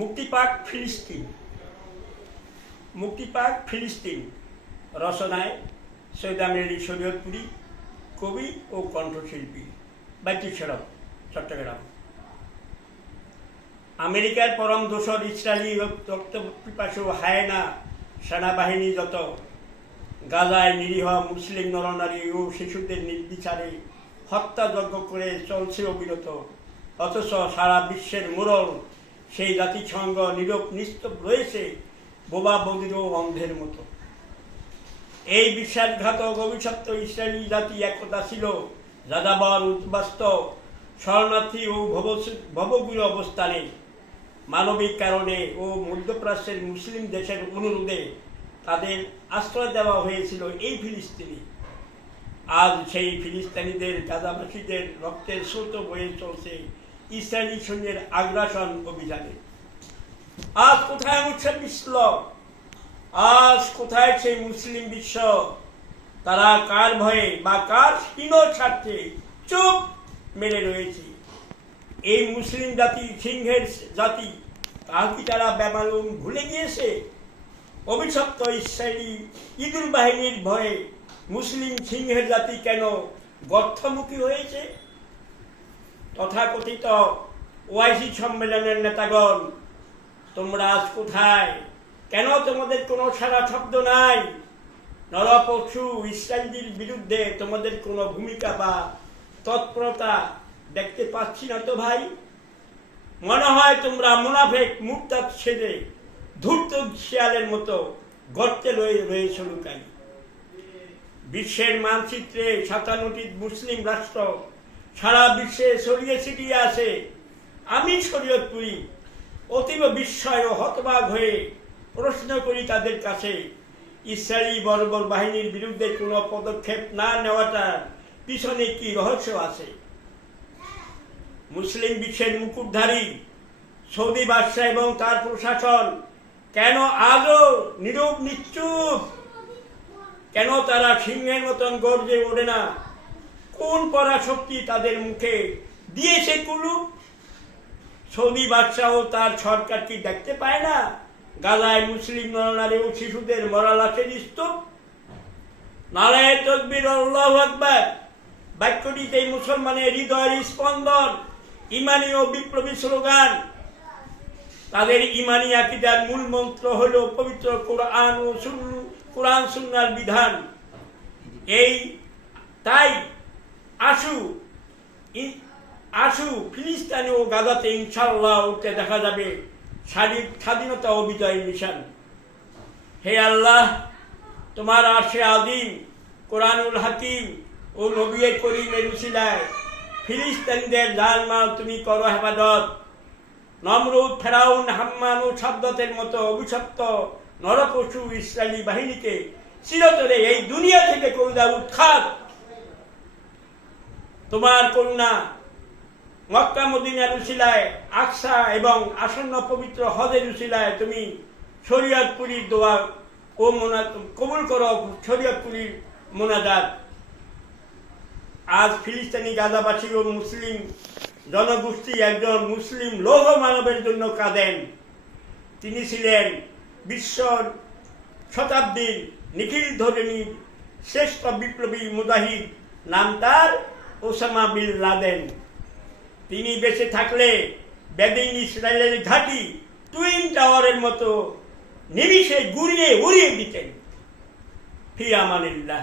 মুক্তিপাক ফিলিস্তিন। মুক্তিপাক ফিলিস্তিন রচনায় সৈয়দ আমির আলী শরীয়তপুরী, কবি ও কণ্ঠশিল্পী, বাইতুল শরফ, চট্টগ্রাম। আমেরিকার পরম দোসর ইসরায়েলি রক্তপিপাসু হায়েনা সেনাবাহিনী যত গাজায় নিরীহ মুসলিম নরনারী ও শিশুদের নির্বিচারে হত্যাযজ্ঞ করে চলছে অবিরত, অথচ সারা বিশ্বের মোড়ল সেই জাতিসংঘ নীরব নিস্তব্ধ রয়েছে বোবা বধির ও অন্ধের মতো। এই বিশ্বাসঘাতক অভিশপ্ত ইসরায়েলি জাতি একদা ছিল যাযাবর, উদ্বাস্তু, শরণার্থী ও ভবঘুর অবস্থানে। মানবিক কারণে ও মধ্যপ্রাচ্যের মুসলিম দেশের অনুরোধে তাদের আশ্রয় দেওয়া হয়েছিল এই ফিলিস্তিনি। আজ সেই ফিলিস্তিনিদের, গাজাবাসীদের রক্তের স্রোত বয়ে চলছে ইসরায়েলি সৈন্যের আগ্রাসন অভিযানে। আজ কোথায় উঠছে বিপ্লব? আজ কোথায় সেই মুসলিম বিশ্ব? তারা কার ভয়ে বা কার হীন স্বার্থে চুপ মেরে রয়েছে? এই মুসলিম জাতি সিংহের জাতি, তা কি তারা বেমালুম ভুলে গিয়েছে? অভিশপ্ত ইসরায়েলি ইদুল বাহিনীর ভয়ে মুসলিম সিংহের জাতি কেন গর্থমুখী হয়েছে? তথাকথিত ওআইসি সম্মেলনের নেতাগণ, তোমরা আজ কোথায়? কেন তোমাদের কোনো সারা শব্দ নাই? নরপশু ইসরায়েলদের বিরুদ্ধে তোমাদের কোনো ভূমিকা বা তৎপরতা দেখতে পাচ্ছি না তো ভাই। মনে হয় তোমরা মুনাফেক মুরতাদ সেজে ধূর্ত শিয়ালের মতো গর্তে রয়েছে লুকাই। বিশ্বের মানচিত্রে ৫৭টি মুসলিম রাষ্ট্র সারা বিশ্বে ছড়িয়ে ছিটিয়ে আছে। আমি শরীয়তপুরী অতীব বিস্ময় ও হতবাক হয়ে প্রশ্ন করি তাদের কাছে, ইসরায়েলি বর্বর বাহিনীর বিরুদ্ধে কোনো পদক্ষেপ না নেওয়াটার পিছনে কি রহস্য আছে? মুসলিম বিশ্বের মুকুটধারী সৌদি বাদশাহ এবং তার প্রশাসন কেন আজও নীরব নিশ্চুপ? কেন তারা সিংহের মতন গর্জে ওঠে না? কোন পরাশক্তি তাদের মুখে দিয়েছে কুলুপ? সৌদি বাদশাহ ও তার সরকার কি দেখতে পায় না গাজায় মুসলিম নরনারী ও শিশুদের মরা লাশের স্তূপ? নারায়ে তাকবীর, আল্লাহু আকবার বাক্যটিতে মুসলমানের হৃদয়ের স্পন্দন, ইমানি ও বিপ্লবী স্লোগান। তাদের ইমানি আকীদার মূল মন্ত্র হল পবিত্র কোরআন সুন্নাহর বিধান। তাই আসু ফিলিস্তিন ও গাজাতে ইনশাআল্লাহ উঠতে দেখা যাবে স্বাধীনতা ও বিজয়ের নিশান। হে আল্লাহ, তোমার আরশে আযীম, কোরআনুল হাকিম ও নবী করিমের উসিলায় ফিলিস্তিনিদের জানমাল তুমি করো হেফাজত। নমরুদ, ফেরাউন, হাম্মান ও সাদ্দাতের মতো অভিশপ্ত নরপশু ইসরায়েলি বাহিনীকে চিরতরে এই দুনিয়া থেকে করে দাও উৎখাত। তোমার করুণা মক্কা মদিনার উসিলায়, আকসা এবং আসন্ন পবিত্র হজের উসিলায় তুমি শরীয়তপুরীর দোয়া ও কবুল করো শরীয়তপুরীর মোনাজাত। আজ ফিলিস্তিনি, গাজাবাসী ও মুসলিম জনগোষ্ঠী একজন মুসলিম লৌহ মানবের জন্য কাঁদেন। তিনি ছিলেন বিশ্ব শতাব্দীর নিখিল ধরণীর শ্রেষ্ঠ বিপ্লবী মুজাহিদ, নাম তার ওসামা বিন লাদেন। তিনি বেঁচে থাকলে বেদিন ইসরায়েলের ঘাঁটি টুইন টাওয়ারের মতো নিমিষে গুড়িয়ে উড়িয়ে দিতেন। ফি আমানিল্লাহ।